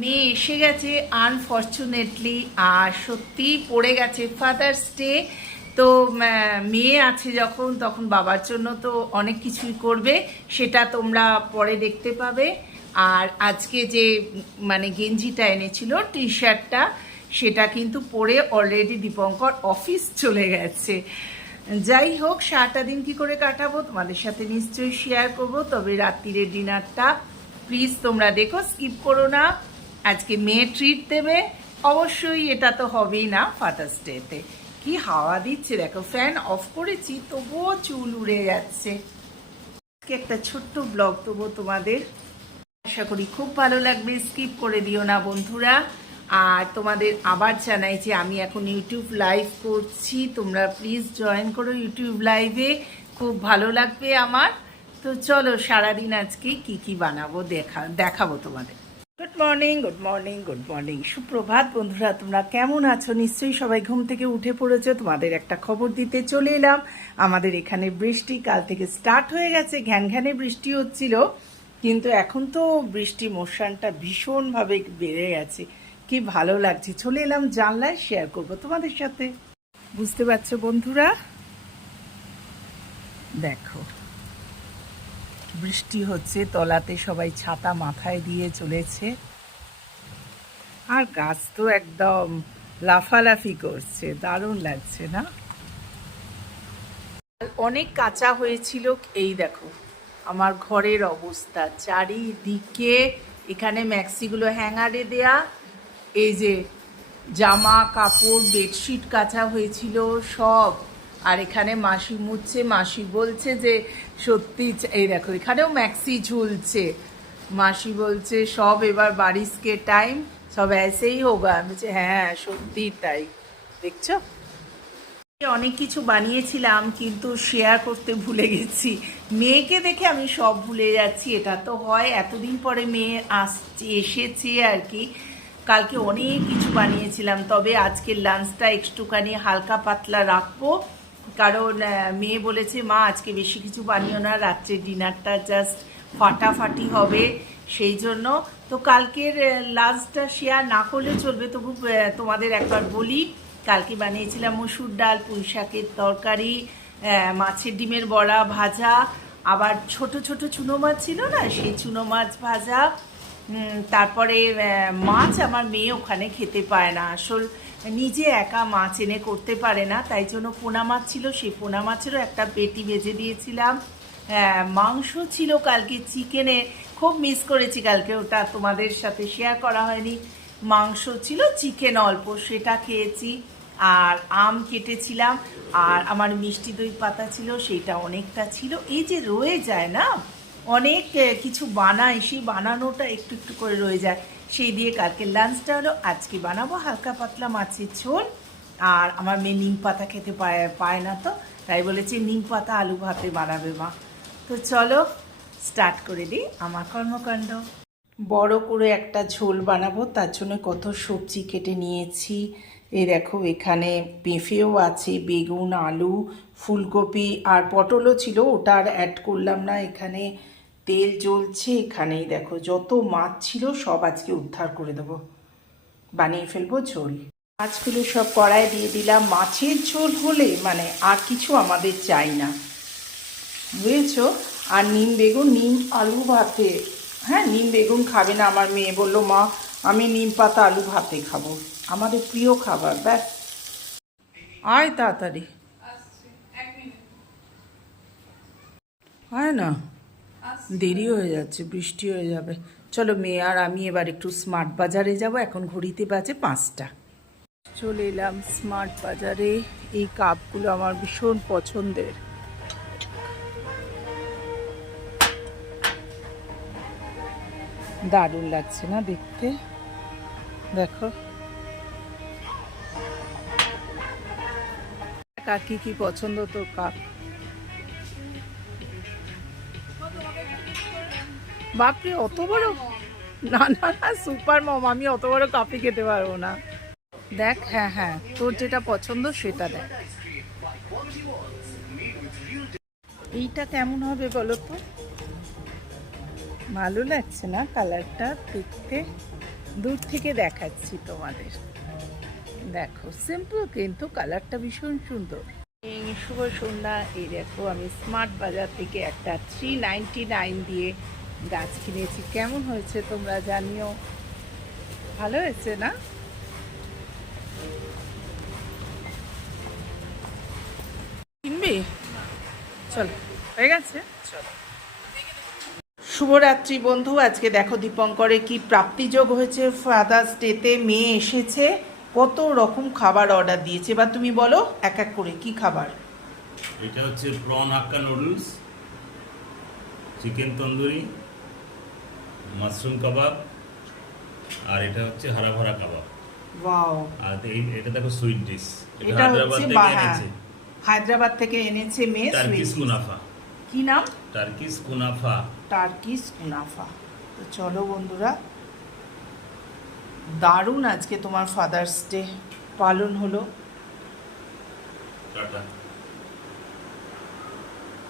মেয়ে এসে গেছে আনফর্চুনেটলি আর সত্যি পড়ে গেছে ফাদার্স ডে তো মেয়ে আছে যখন, তখন বাবার জন্য তো অনেক কিছুই করবে, সেটা তোমরা পরে দেখতে পাবে। আর আজকে যে মানে গেঞ্জিটা এনেছিল টি শার্টটা সেটা কিন্তু পরে অলরেডি দীপঙ্কর অফিস চলে গেছে। যাই হোক, সারাটা দিন কি করে কাটাবো, তোমাদের সাথে নিশ্চয়ই শেয়ার করব। তবে রাত্রিরের ডিনারটা প্লিজ তোমরা দেখো স্কিপ করো না। আজকে মেয়ে ট্রিট দেবে, অবশ্যই এটা তো হবেই না ফাদার্স ডেতে কি হাওয়া দিচ্ছে দেখো ফ্যান অফ করেছি, তবুও চুল উড়ে যাচ্ছে। আজকে একটা ছোট্ট ব্লগ দেবো তোমাদের। আশা করি খুব ভালো লাগবে স্কিপ করে দিও না বন্ধুরা। আর তোমাদের আবার জানাই যে আমি এখন ইউটিউব লাইভ করছি, তোমরা প্লিজ জয়েন করো ইউটিউব লাইভে খুব ভালো লাগবে আমার। তো চলো সারাদিন আজকে কি কি বানাবো দেখা দেখাবো তোমাদের। Good morning good morning good morning সুপ্রভাত বন্ধুরা, তোমরা কেমন আছো? নিশ্চয়ই সবাই ঘুম থেকে উঠে পড়েছো। তোমাদের একটা খবর দিতে চলে এলাম। আমাদের এখানে বৃষ্টি কাল থেকে স্টার্ট হয়ে গেছে। ঘ্যান ঘ্যানে বৃষ্টি হচ্ছিল। কিন্তু এখন তো বৃষ্টি মোশনটা ভীষণভাবে বেড়ে গেছে। কি ভালো লাগছে। চলে এলাম জানলায় শেয়ার করব তোমাদের সাথে। বুঝতে পারছ বন্ধুরা? দেখো। বৃষ্টি হচ্ছে, তলাতে সবাই ছাতা মাথায় দিয়ে চলেছে। আর গাছ তো একদম লাফালাফি করছে, দারুণ লাগছে না? অনেক কাঁচা হয়েছিল, এই দেখো, আমার ঘরের অবস্থা। চারিদিকে এখানে ম্যাক্সিগুলো হ্যাঙ্গারে দেয়া, এই যে জামা, কাপড়, বেডশিট কাঁচা হয়েছিল, সব। আর এখানে মাসি মুছছে, মাসি বলছে যে সত্যি এই দেখো, এখানেও ম্যাক্সি ঝুলছে। মাসি বলছে, সব এবার বারিশকে টাইম সব এসেই হোগা। আমি বলছি হ্যাঁ সত্যি তাই। দেখছ? অনেক কিছু বানিয়েছিলাম, কিন্তু শেয়ার করতে ভুলে গেছি। মেয়েকে দেখে আমি সব ভুলে যাচ্ছি, এটা তো হয়। এতদিন পরে মেয়ে আসছে, এসেছে আর কি। কালকে অনেক কিছু বানিয়েছিলাম, তবে আজকের লাঞ্চটা একটুখানি হালকা পাতলা রাখব। কারণ মেয়ে বলেছে, মা, আজকে বেশি কিছু বানিও না, রাত্রে ডিনারটা জাস্ট ফাটাফাটি হবে। সেই জন্য তো কালকের লাঞ্চটা শেয়ার না করলে চলবে। তবু তোমাদের একবার বলি, কালকে বানিয়েছিলাম মসুর ডাল, পুঁই শাকের তরকারি মাছের ডিমের বড়া ভাজা, আবার ছোট ছোট চুনো মাছ ছিল না, সেই চুনো মাছ ভাজা তারপরে মাছ আমার মেয়ে ওখানে খেতে পায় না। আসল নিজে একা মাছ এনে করতে পারে না তাই জন্য পোনা মাছ ছিল সেই পোনা মাছেরও একটা পেটি ভেজে দিয়েছিলাম। আহ, মাংস ছিল কালকে চিকেনে খুব মিস করেছি কালকে ওটা তোমাদের সাথে শেয়ার করা হয়নি। মাংস ছিল চিকেন অল্প সেটা খেয়েছি। আর আম কেটেছিলাম আর আমার মিষ্টি দই পাতা ছিল সেটা অনেকটা ছিল। এই যে রয়ে যায় না অনেক কিছু বানাই সেই বানানোটা একটু একটু করে রয়ে যায়। সেই দিয়ে কালকে লাঞ্চটা হলো, আজকে বানাবো হালকা পাতলা মাছের ঝোল। আর আমার মেয়ে নিম পাতা খেতে পায় পায় না তো, তাই বলেছে নিম পাতা আলু ভাতে বানাবে মা। তো চলো স্টার্ট করে দিই আমার কর্মকাণ্ড। বড় করে একটা ঝোল বানাবো, তার জন্য কত সবজি কেটে নিয়েছি। এই দেখো, এখানে পেঁপেও আছে, বেগুন, আলু, ফুলকপি, আর পটলও ছিল, ওটা আর অ্যাড করলাম না এখানে। তেল জ্বলছে এখানেই দেখো। যত মাছ ছিল সব আজকে উদ্ধার করে দেবো। বানিয়ে ফেলব ঝোল। মাছগুলো সব কড়াই দিয়ে দিলাম। মাছের ঝোল হলে মানে আর কিছু আমাদের চাই না। বুঝেছ? আর নিম বেগুন নিম আলু ভাতে। হ্যাঁ নিম বেগুন খাবে না আমার মেয়ে। বলল মা আমি নিম পাতা আলু ভাতে খাব। আমাদের প্রিয় খাবার ব্যাস। আয় তাড়াতাড়ি। হয় না। দেরি হয়ে যাচ্ছে, বৃষ্টি হয়ে যাবে। চলো মেয়ে আর আমি এবার একটু স্মার্ট বাজারে যাব, এখন ঘড়িতে বাজে পাঁচটা। চলে এলাম স্মার্ট বাজারে, এই কাপগুলো আমার ভীষণ পছন্দের। দারুণ লাগছে না দেখতে? দেখো। কার কি কি পছন্দ তো কাপ বাপরে, অত বড়? না না না, সুপার মম, আমি অত বড় কাপি খেতে পারব না। দেখ হ্যাঁ হ্যাঁ তোর যেটা পছন্দ সেটা দেখ। এইটা কেমন হবে বলো তো? ভালো লাগছে না কালারটা দেখতে, দূর থেকে দেখাচ্ছি তোমাদের। দেখো সিম্পল কিন্তু কালারটা ভীষণ সুন্দর। শুভ সন্ধ্যা, এই দেখো, আমি স্মার্ট বাজার থেকে একটা থ্রি নাইনটি নাইন দিয়ে গাছ কিনেছি। কেমন হয়েছে তোমরা জানিও? ভালো হয়েছে না? কিনবি? চলো, হয়ে গেছে? শুভরাত্রি বন্ধু, আজকে দেখো দীপঙ্করে কি প্রাপ্তিযোগ হয়েছে। ফাদার্স ডেতে মেয়ে এসেছে, কত রকম খাবার অর্ডার দিয়েছে। বা তুমি বলো, এক এক করে কি খাবার? এটা হচ্ছে prawn hakka noodles chicken tandoori mushroom kebab আর এটা হচ্ছে হারা ভরা কাবাব। ওয়াও। আর এই- এটা দেখো সুইট ডিশ এটা এটা হায়দ্রাবাদ থেকে হ্যাঁ, এনেছে। হায়দ্রাবাদ থেকে এনেছে মেয়ে টার্কিস. কুনাফা কি নাম? টার্কিস কুনাফা টার্কিস কুনাফা তো চলো বন্ধুরা দারুণ আজকে তোমার ফাদার্স ডে পালন হলো। টাটা।